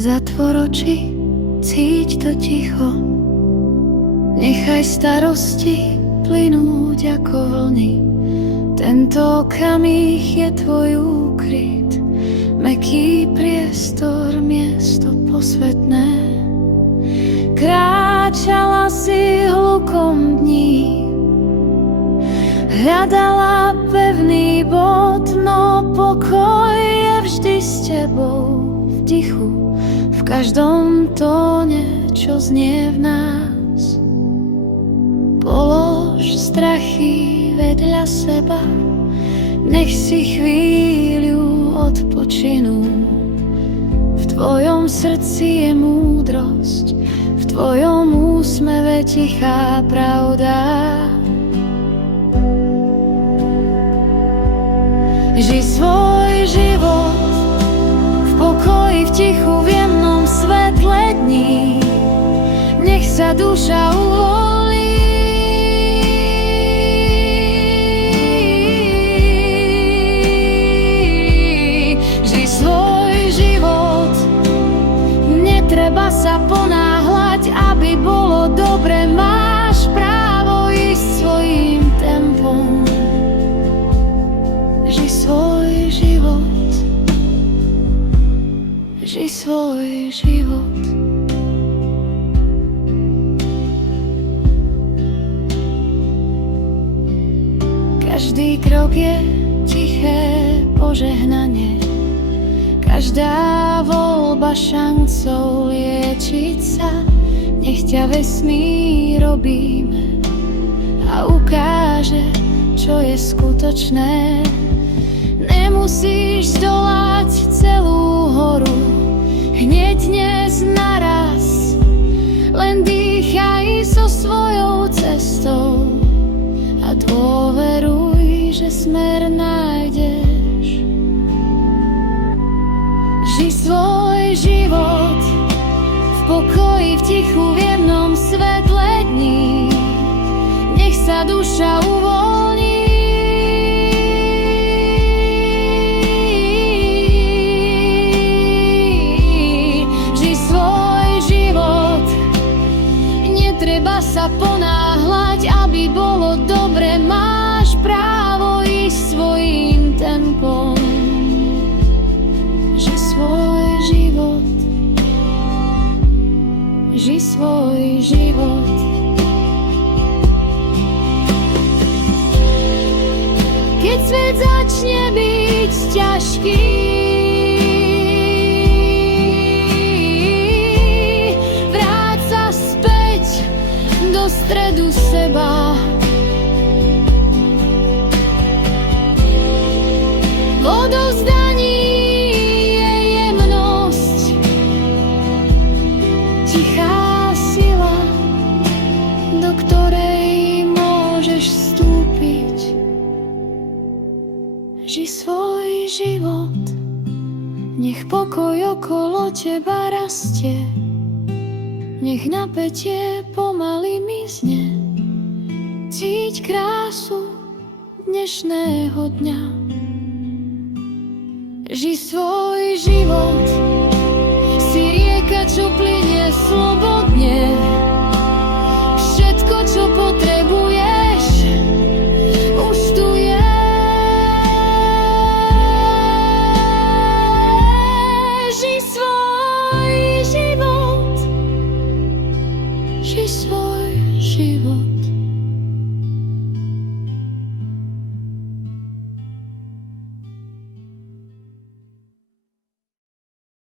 Zatvor oči, cíť to ticho, nechaj starosti plynúť ako vlny. Tento okamih je tvoj úkryt, mäkký priestor, miesto posvetné. Kráčala si hlukom dní, hľadala pevný bod, no pokoj je vždy s tebou v tichu, v každom tóne, čo znie v nás. Polož strachy vedľa seba, nech si chvíľu odpočinú. V tvojom srdci je múdrosť, v tvojom úsmeve tichá pravda. Ži svoj život v pokoji, v tichu, v jemnom svetle dní. Nech sa duša uvoľní. Ži svoj život, netreba sa ponáhľať, aby bolo dobre. Máš právo ísť svojím tempom. Ži svoj život, ži svoj život. Každý krok je tiché požehnanie, každá voľba šancou liečiť sa. Nech ťa vesmír obíme a ukáže, čo je skutočné. Nemusíš zdolať celú horu hneď dnes naraz, len dýchaj so svojou cestou a dôveruj, že smer nájdeš. Ži svoj život v pokoji, v tichu, v jemnom svetle dní. Nech sa duša uvoľní. Netreba sa ponáhľať, aby bolo dobre. Máš právo ísť svojím tempom. Ži svoj život, ži svoj život. Keď svet začne byť ťažký, do stredu seba. V odovzdaní je jemnosť, tichá sila, do ktorej môžeš vstúpiť. Ži svoj život, nech pokoj okolo teba rastie. Nech napätie pomaly mizne, cíť krásu dnešného dňa. Ži svoj